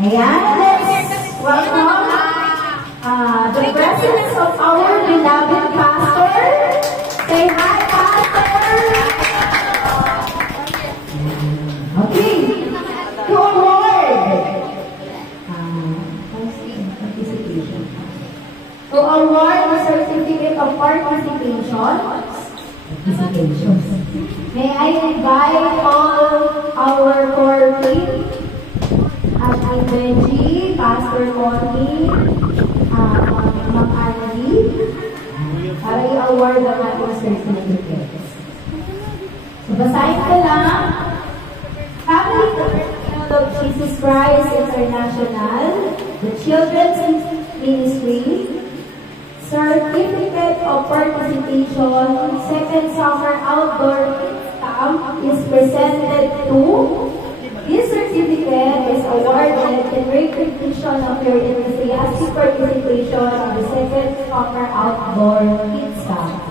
Ayan, let's welcome the presence of our beloved pastor. Say hi, pastor. Okay, to award participation. To award the certificate of participation. May I invite all our core team, Ate Benji, Pastor Connie, Mang Andy, para i-award ang ating certificates. So, basahin ko lang. Family of Jesus Christ International, the Children's Ministry, Certificate of Participation, second summer outdoor camp is presented to. This certificate is awarded in recognition of your enthusiastic participation in the second summer outdoor kids camp,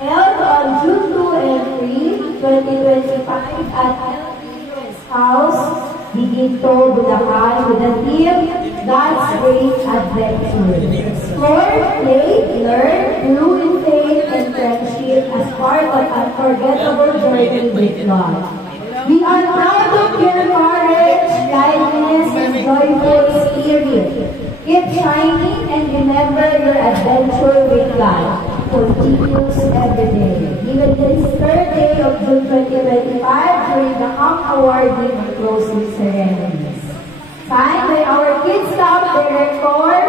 held on June 2 and 3, 2025 at LDS House, Biginto, Bulacan, with the theme God's Great Adventure. Explore, play, learn, grew in faith and friendship as part of an unforgettable journey with God. We are proud of your courage, kindness, and joyful spirit. Keep shining and remember your adventure with God continues every day. Even this third day of June 2025 during the camp awarding and closing ceremonies. Signed by our Kids Camp Director,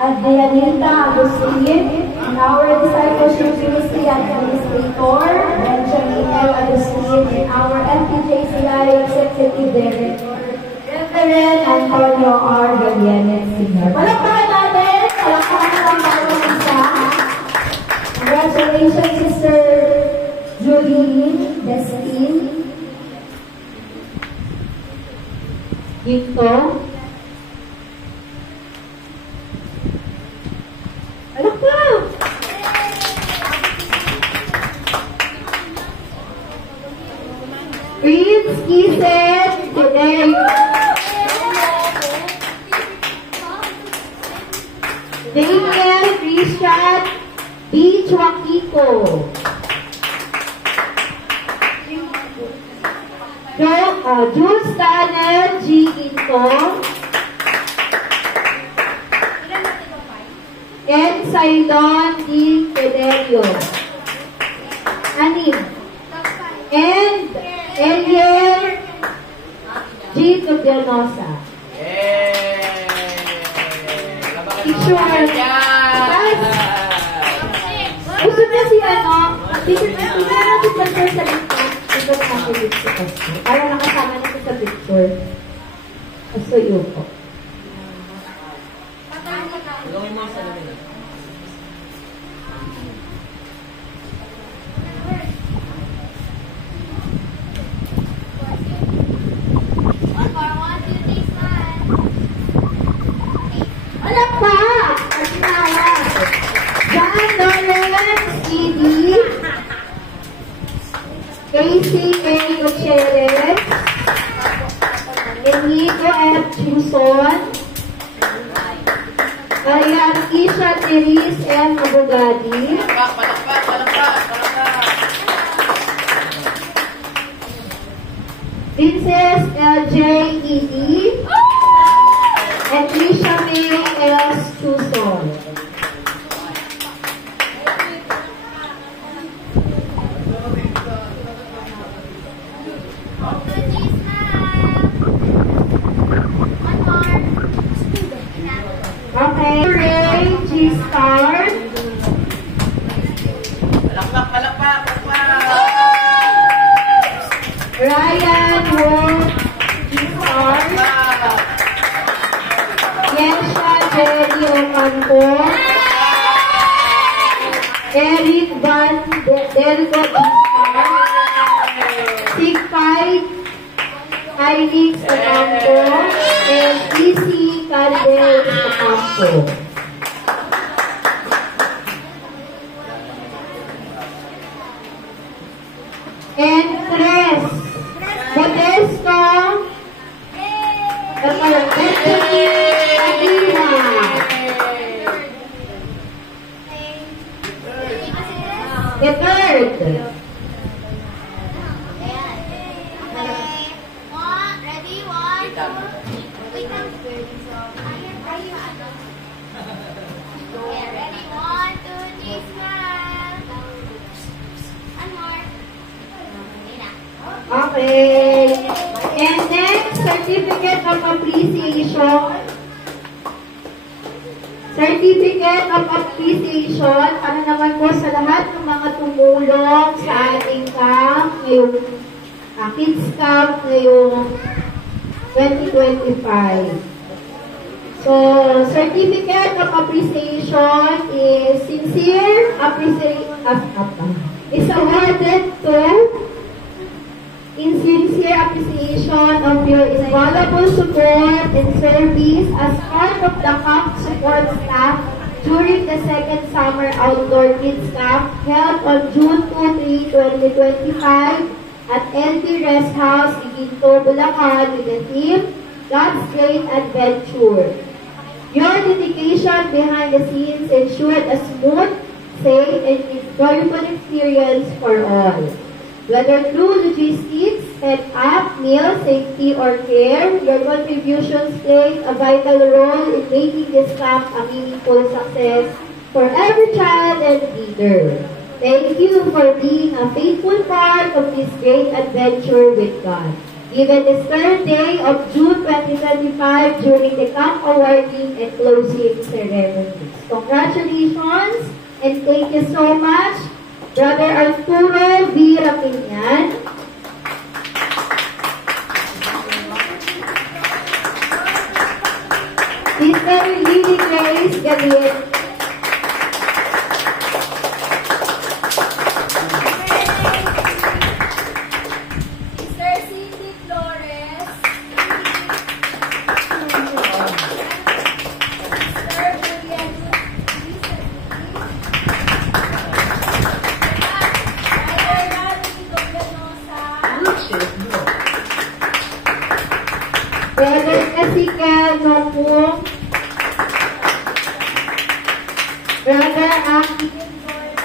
Adrianita Agustin, and our Discipleship Ministry Administrator, Benjamin L. Agustin, and our FPJCI Executive Director, Reverend Antonio R. Galianes Sr. Palakpakan natin! Palakpakan ng bawat isa. Congratulations, Sister Julie Destin. Ginto. Alak pa! Prince Kisen today. Daniel Christian B. Chuaquito. Jules Tanner G. Ginto. and Sailon D. Federio. Anim. And Eliel G. Tubianosa. Picture. Gusto niya si ano, picture natin picture sa picture. Ito na ako picture. Para nakasama natin sa picture. Gusto yun po. Gawin mo sa lamin. Wala pa! Pagkinawa! John Lawrence E.D. Casey A. Gutierrez Enrico F. Chuson Maria Arquisha Teris M. Abogadi Princess L.J. E.D. and Trisha May S. Chuson. Okay, Ray G. Star. Palakpak. Ryan Wong G. Star. Yensha Jerry Ocampo. Eric Van Delco G. Star. Sigpay Alex Ocampo. And E.C. Caldel Ocampo. And Tres Modesto. Wait lang. Are you ano? Okay, ready? 1, 2, 3, smile. One more. Okay na. Okay. And next, Certificate of Appreciation. Certificate of Appreciation para naman po sa lahat ng mga tumulong sa ating camp ngayong Kids Camp ngayong 2025. So, Certificate of Appreciation is sincere appreciation is awarded to in sincere appreciation of your invaluable support and service as part of the camp support staff during the second summer outdoor kids camp held on June 2, 3, 2025 at LB Rest House, Iginto, Bulacan with the theme God's Great Adventure. Your dedication behind the scenes ensured a smooth, safe, and enjoyable experience for all. Whether through logistics, setup, meal, safety, or care, your contributions played a vital role in making this camp a meaningful success for every child and leader. Thank you for being a faithful part of this great adventure with God. Given this third day of June 2025 during the camp awarding and closing ceremonies. Congratulations and thank you so much, Brother Arturo V. Rapinian, Sister Lily Grace Gabriel, Sister Cindy Flores. Sister Julian. Brother Ezekiel Nopong, Brother Aki Jordan,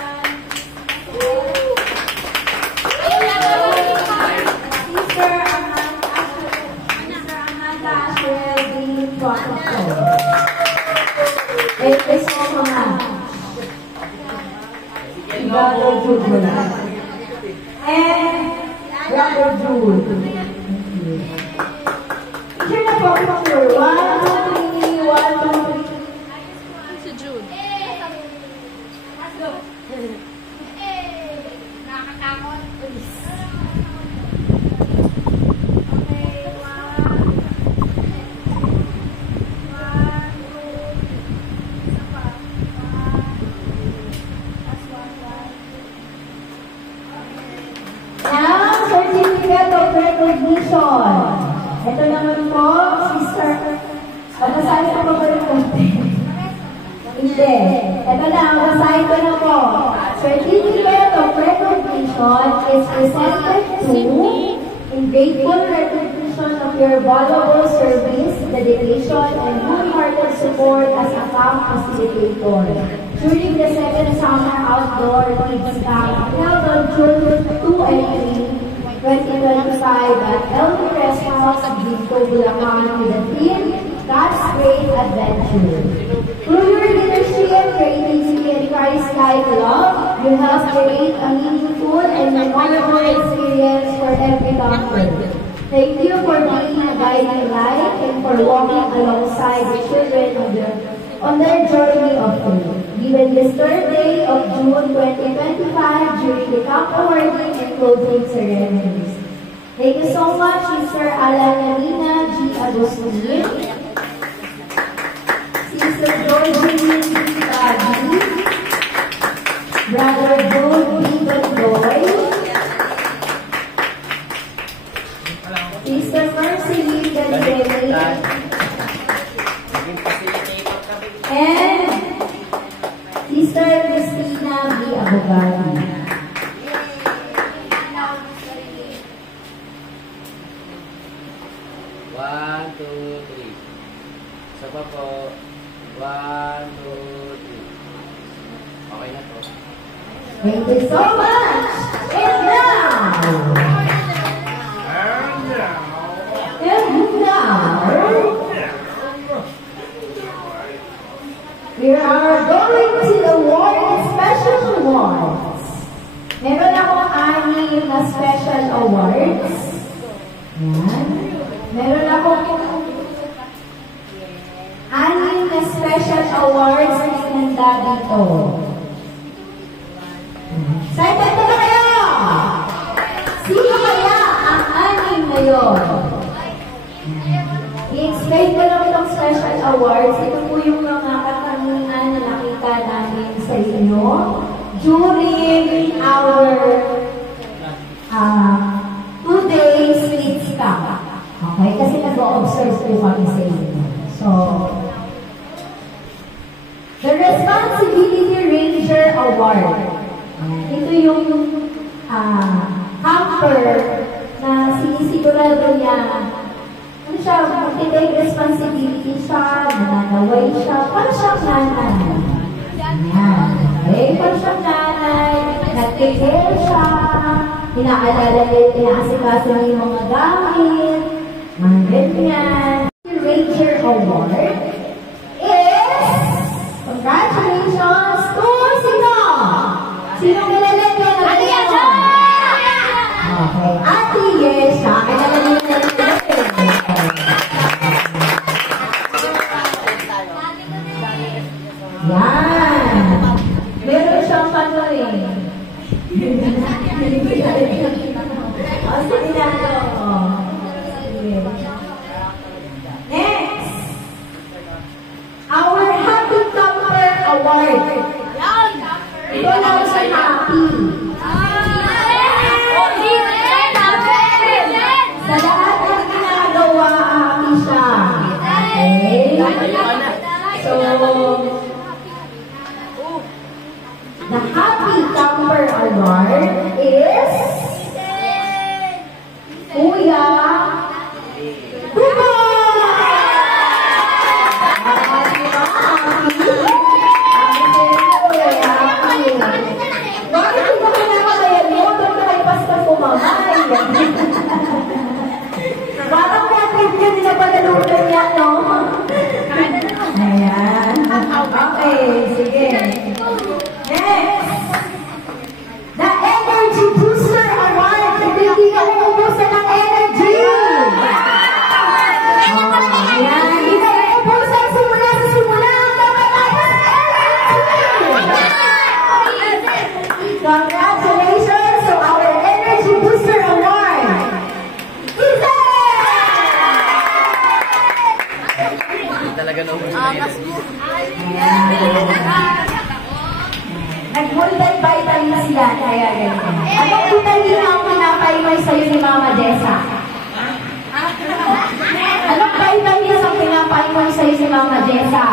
Sister Amanda Asher Dean Protocol. Thank you so much. Brother Jude. And Brother Jude. Here na po, number 1, 2, 3, 1, 2, 3. Si Jude. Nakakatakot. Now, Certificate of Recognition. Ito naman po, Sister. Basahin ko ba yung content? Hindi. Ito na, basahin ko na po. Certificate of Recognition is presented to in grateful recognition of your valuable service, dedication, and wholehearted support as a camp facilitator. During the second summer outdoor kids camp held on June 2 and 3, 2025 at LB Rest House, Iginto, Bulacan with the theme God's Great Adventure. Through your leadership, creativity, and Christ-like love, you help create a meaningful and memorable experience for every camper. Thank you for being a guiding light and for walking alongside the children on their journey of faith. Given this third day of June 2025 during the camp awarding and closing ceremonies. Thank you so much, Sister Alanina G. Agustin, Sister Georgine G. Bagi, Brother Joe P. Bandoy, Sister Mercy Lee Gandeli, and Sister Christina B. Abogado. One, two, three. Isa pa po. 1, 2, 3. Okay na to. Thank you so much! And now! And now! Yan. Meron akong 6 na special awards na inanda dito. Excited na ba kayo? Sino kaya ang 6 na yun? I-explain ko lang itong special awards. Ito po yung mga katanungan na nakita namin sa inyo during our 2 days kids camp. Okay? Kasi nag-o-observe po kami sa inyo. So, the Responsibility Ranger Award. Ito yung camper na sinisigurado niya ano siya, mag-take responsibility siya, nananaway siya, paano siyang nanay? Ayan. Okay, paano siyang nanay? Nag-take-care siya, inaalala niya, inaasikaso niya yung mga gamit, mga ganyan. Ranger Award is, congratulations to sino? Sino kilala niya na Yesha? Okay, Ate Yesha, kilala niya na yan. Meron siyang pano eh. O, sige na ito. Next. Our Happy Camper Award. Ito lang sa happy. Sa lahat ng ginagawa, happy siya. Okay? So, the Happy Camper Award is Kuya Kuya! Bakit hindi ka kinakalayan mo? Doon ka kay Pastor Pumamay. Parang natin yun, hindi na palalutan niya, no? Ayan. Okay, sige. Next. The Energy Booster Award. Hindi ka umubusan ng energy. Ayan. Hindi ka umubusan simula sa simula. Kapatayos energy. Congratulations to our Energy Booster Award. Talaga na ubos Nag-multivitamins yan, kaya ganyan. Anong vitamina ang pinapainom sa'yo ni Mama Desa? Anong vitamins ang pinapainom sa'yo ni Mama Desa?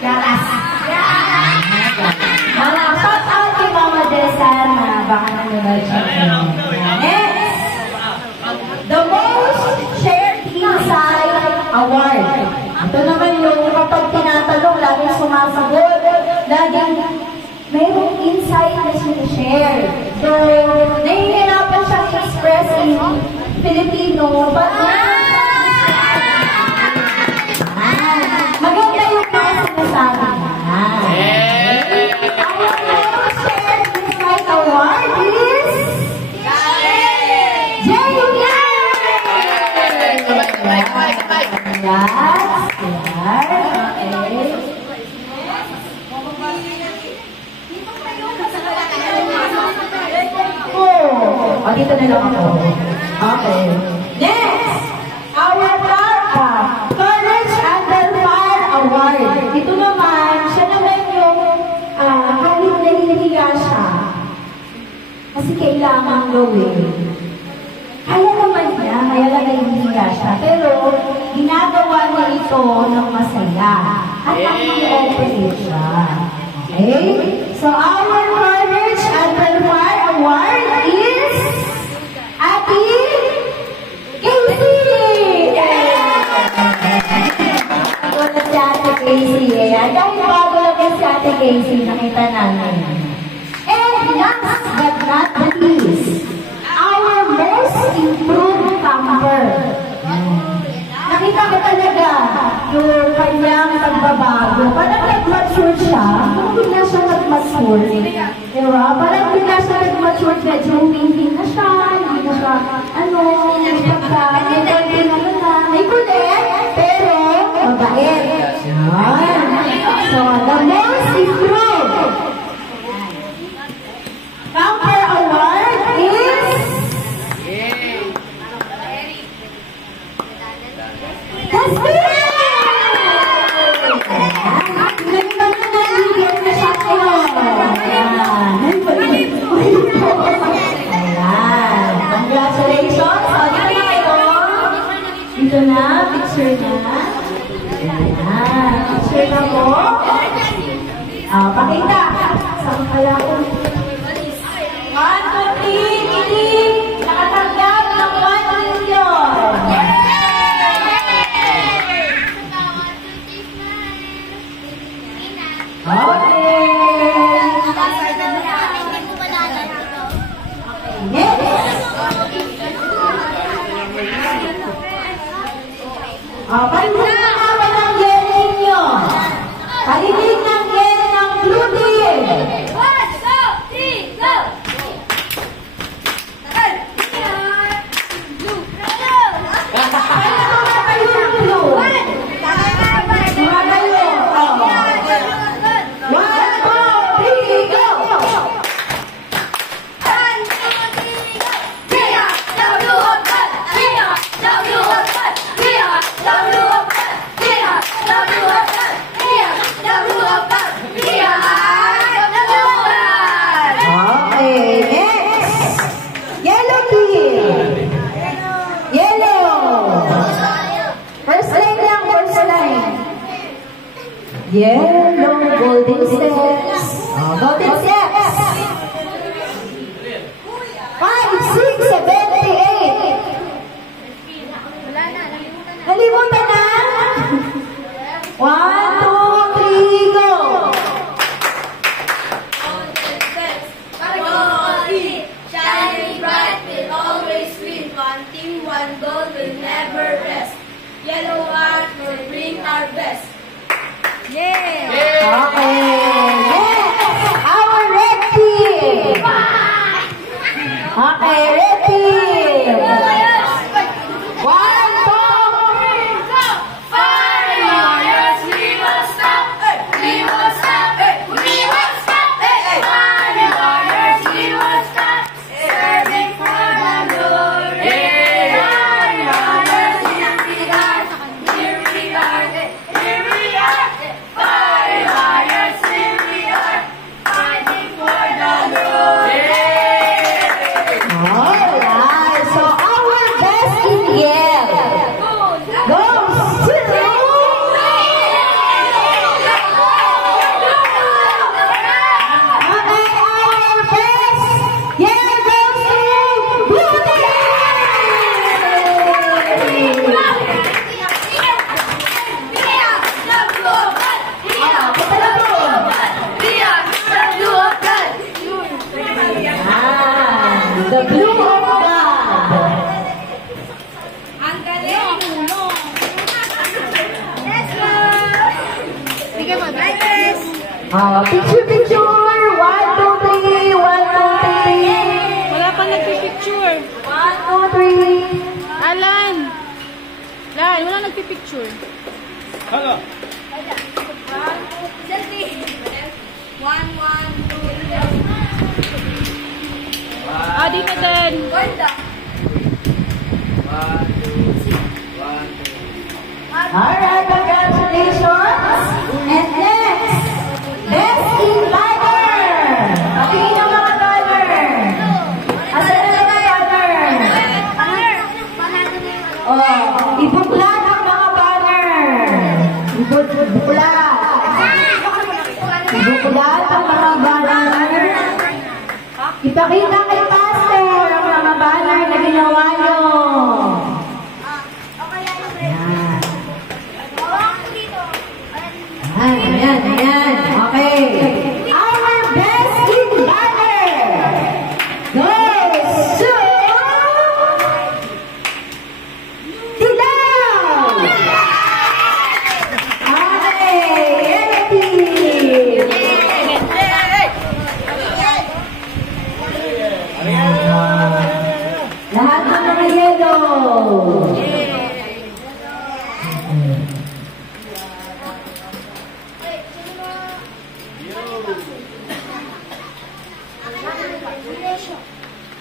Garas. Mga shout out kay Mama Desa na baka nanonood siya. Next! The Most Shared Insight Award. Ito naman yung kapag tinatanong, laging sumasagot, laging mayroong insight na sinishare. So, nahihirapan siyang express in Filipino, but maganda yung mga sinasabi niya. Our Most Shared Insight Award is dito na lang ako. Okay. Next! Our Courage Under Fire Award. Ito naman, siya naman yung kahit nahihiya siya. Kasi kailangan gawin. Kaya naman niya, kaya lang nahihiya siya. Pero, ginagawa niya ito ng masaya. At nag-i-operate siya. Okay? So, our Courage Under Fire Award is Ate Casey! Ako na si Ate Casey eh. Ang bago lang si Ate Casey, nakita namin. And last but not the least, our most improved camper. Nakita ko talaga yung kanyang pagbabago. Parang nag-mature siya. Kung bigla siya nag-mature. Diba? Parang bigla siya nag-mature. Medyo humingin na siya. Hindi Pakita. Saan kaya ko? 1, 2, 3, Lily. Nakatanggap ng 1 million. Okay. Next. Palitin na naman ang yen ninyo. Palitin ng yen ng blue team. 1, 2, 3, go! Yellow golden steps. Golden steps. 5, 6, 7, 8. Nalimutan na? 1, 2, 3, go. Shining bright will always win. One team, one goal will never rest. Yellow heart will bring our best. Yeah! Okay. Next, our red team. Okay, red team. 1, 2, 3, go. Fire Warriors, we will stop. We will stop. We will stop. Fire Warriors, we will stop. Serving for the glory. Fire Warriors, here we are. Here we are. Here we are. Fire Warriors, here we are. Fighting for the glory. Alright, so our best in yellow goes to our best yellow goes to blue the blue of God. Ang galing! Let's go! Bigyan mo, guys! Picture, picture. 1, 2, 3. 1, 2, 3. Wala pang nagpipicture. 1, 2, 3. Alan! Lan, wala nagpipicture. Hello. Selfie! 1, 1, 2, 3. Dito din. Ganda! 1, 2, 1, 2. Alright, congratulations. And next, best in banner. Patingin ang mga banner. Asan na mga banner? Ibuklat ang mga banner. Ibuklat. Ibuklat ang mga banner. Ipakita kay Pastor ang mga banner na ginawa nyo. Ayan. Okay. Our best in banner goes to Dilaw! Okay, Erity! Lahat ng mga yellow!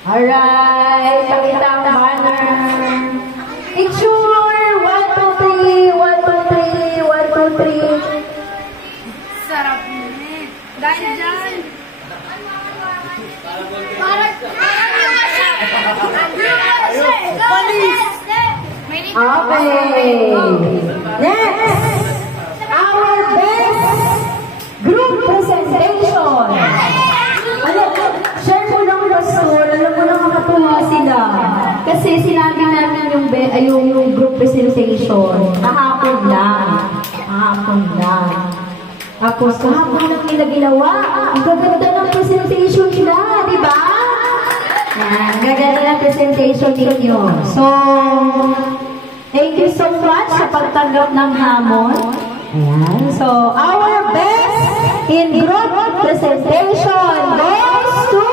Alright, pakita ang banner. Picture! 1, 2, 3, 1, 2, 3, 1, 2, 3. Sarap nila. Dahil dyan. Parang Okay. Next, our best group presenter. Kasi sinabi namin yung group presentation, kahapon lang. Tapos kahapon lang nila ginawa. Ang gaganda ng presentation nila, di ba? Yan, gaganda ng presentation ninyo. So, thank you so much sa pagtanggap ng hamon. Ayan. So, our best in group presentation goes to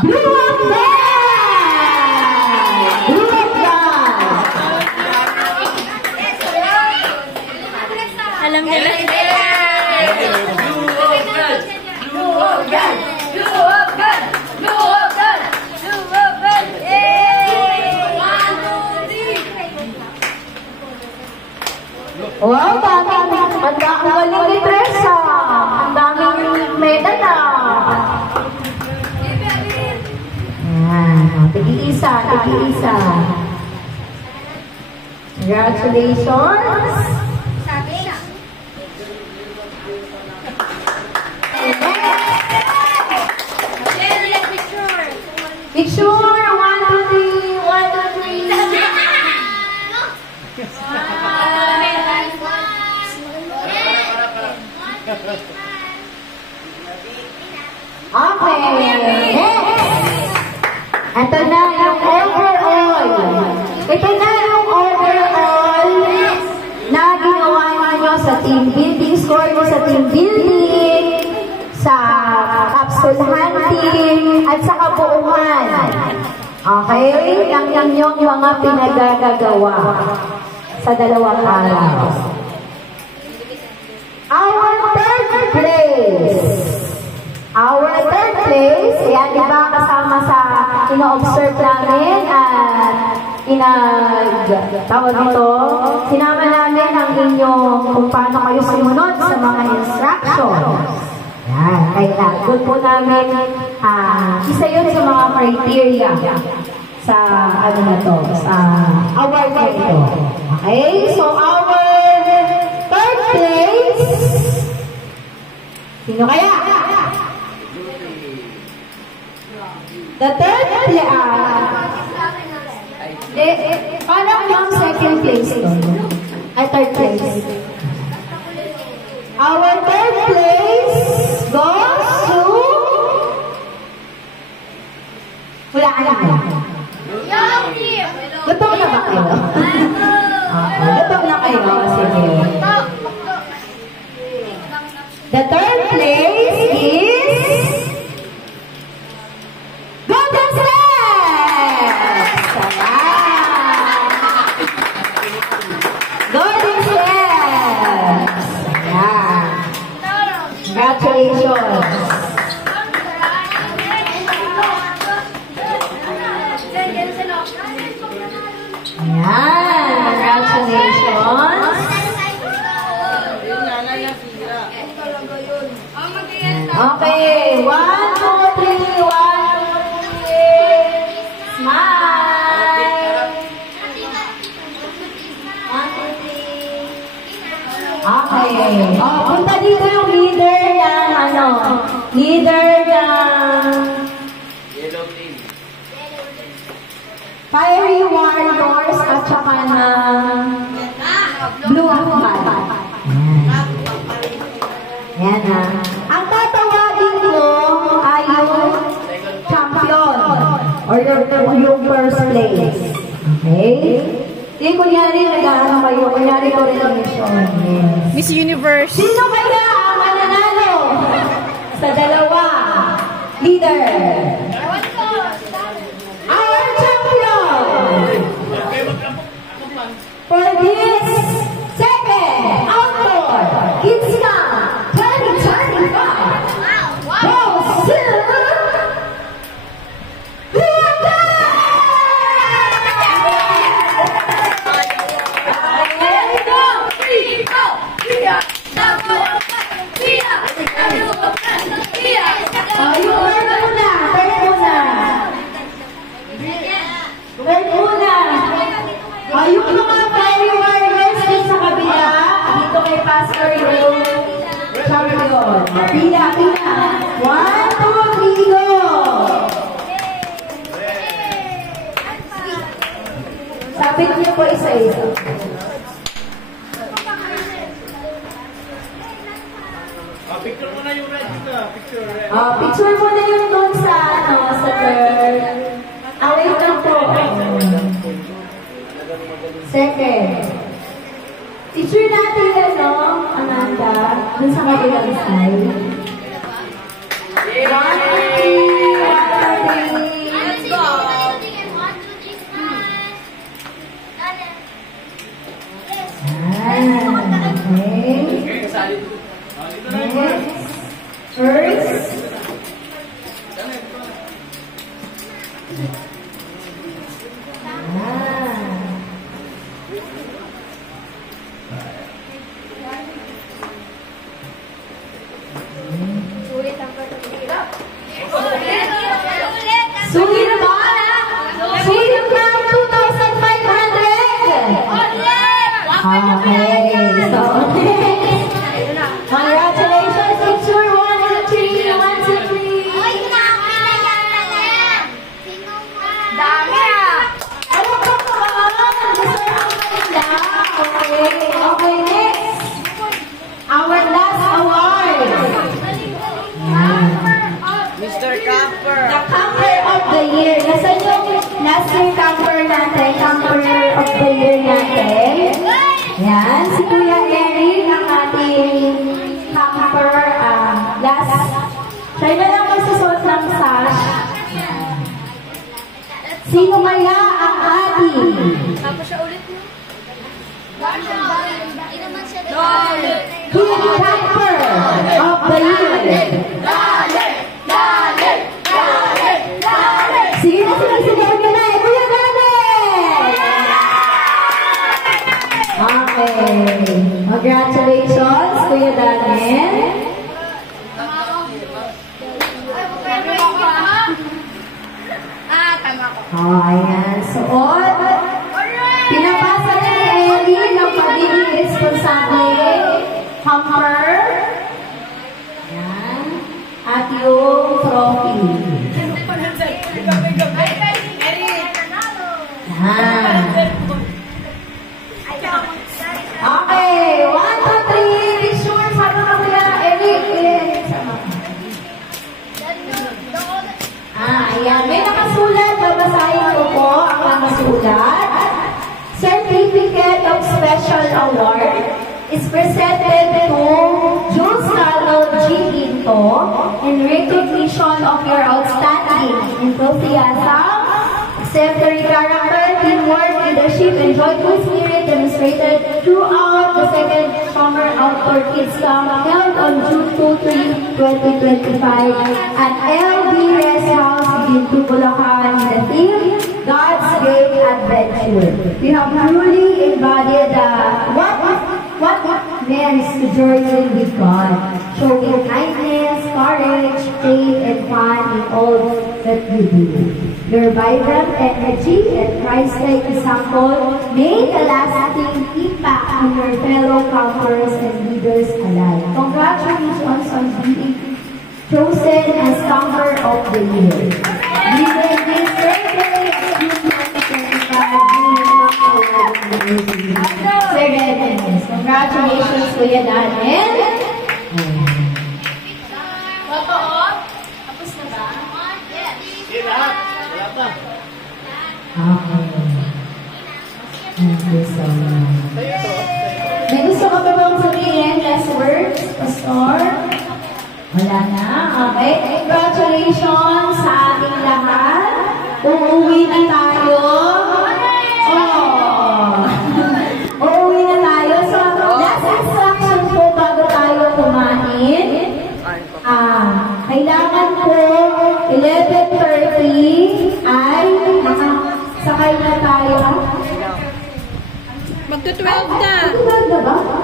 Blue of Alam nila. Wow, ang galing ni Teresa. Ang daming medal na. Tig-iisa. Congratulations. Picture, 1, 2, 3, 1, 2, 3. Okay. Ito na yung overall. Ito na yung overall na ginawa niyo sa team building, score niyo sa team building, sa capsule hunting, at sa kabuuan. Okay? Ang inyong mga pinagagagawa sa dalawang araw. Our third place, ayan, di ba, kasama sa ino-observe namin at tawag dito, sinama namin ang inyong kung paano kayo sumunod sa mga instructions. Yan, kaya good po namin, isa yun sa mga criteria sa, ano na to, sa award na ito. Okay, so our third place, sino kaya? The third place, parang yung second place to. Ay, third place. Our third place goes to... Hulaan na. Gutom na ba kayo? Okay, gutom na kayo. Sige. The third place is... Golden Steps! Golden Steps! Congratulations! Ayan, congratulations! Okay, 1, 2, 3, 1, 2, 3. Smile! 1, 2, 3. Okay. Punta dito yung leader ng Yellow team. Fiery Warriors at saka ng Blue Akbat. Yan na. Ang tatawagin ko ay yung champion or yung first place. Okay? Hindi kunyari nag-ano kayo, kunyari coordination. Yes. Miss Universe. Sino kaya ang mananalo sa dalawa? Leader. Our champion for this second outdoor Kids Camp 2025 goes to Third muna. Yung mga fiery warriors. Congratulations. Picture mo na yung red dito. Picture red. Picture mo na yung doon sa, sa third. Wait lang po. Second. Picture natin, Amanda, dun sa kabilang side. 1, 2, 3. Let's go. Okay. First. Sulit ba? Sulit na 2,500! Okay, so congratulations, picture 1, 2, 3, 1, 2, 3. Dami ah! Ano ka ba? Gusto na ang ganda. Okay, next. Our last award. Mr. Camper. The Camper of the Year. Nasaan yung last year camper natin? Camper of the Year natin. Yan, si Kuya Eric ang ating camper. Last, siya na lang magsusot ng sash. Sino kaya ang ating? Tapos siya ulit mo. King Camper of the Year. Sige na, sinisigaw ka na eh. Kuya Daniel! Okay. Congratulations, Kuya Daniel. Tama ko. Ayan. Suot. Pinapasa ni Ellie ng pagiging responsable. Hamper. Ayan. At yung trophy. Okay, 1, 2, 3, picture. Sama ka kuya, Eric. Sama ka. Ayan. May nakasulat. Babasahin ko po ang nakasulat. Certificate of Special Award is presented to Jules Carlo G. Quinto in recognition of your outstanding enthusiasm, exemplary character, teamwork, leadership, and joyful spirit demonstrated throughout the second Summer Outdoor Kids Camp held on June 2, 2025 at LB Rest House in Bulacan in the theme God's Great Adventure. We have truly embodied what means to journey with God, showing kindness, courage, faith, and fun in all that you do. Your vibrant energy and Christ-like example made a lasting impact on your fellow campers and leaders alike. Congratulations on being chosen as Camper of the Year. Given this birthday of June 2025, congratulations, Kuya Daniel. Tapos na ba? Yes. Hindi lahat. Wala pa. Okay. Thank you so much. May gusto ka ba bang sabihin? Last words, Pastor? Wala na. Okay. Congratulations sa ating lahat. Uuwi na tayo. Uuwi na tayo. So, last instruction po bago tayo kumain. Kailangan po 11:30 ay nakasakay na tayo. Magto-12 na. Magto-12 na ba?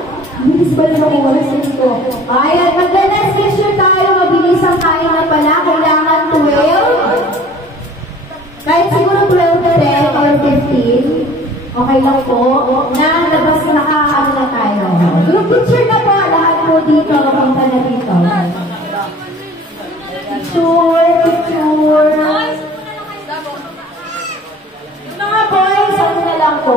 Bilis ba naman kung wala sa ito? Ayan, magla-last session tayo. Mabilis ang kain na pala. Kailangan 12. Kahit siguro 12 na rin or 15. Okay lang po. Na labas na nakakaano na tayo. Group picture na po. Lahat po dito. Punta na dito. Picture. Mga boys, ano na lang po.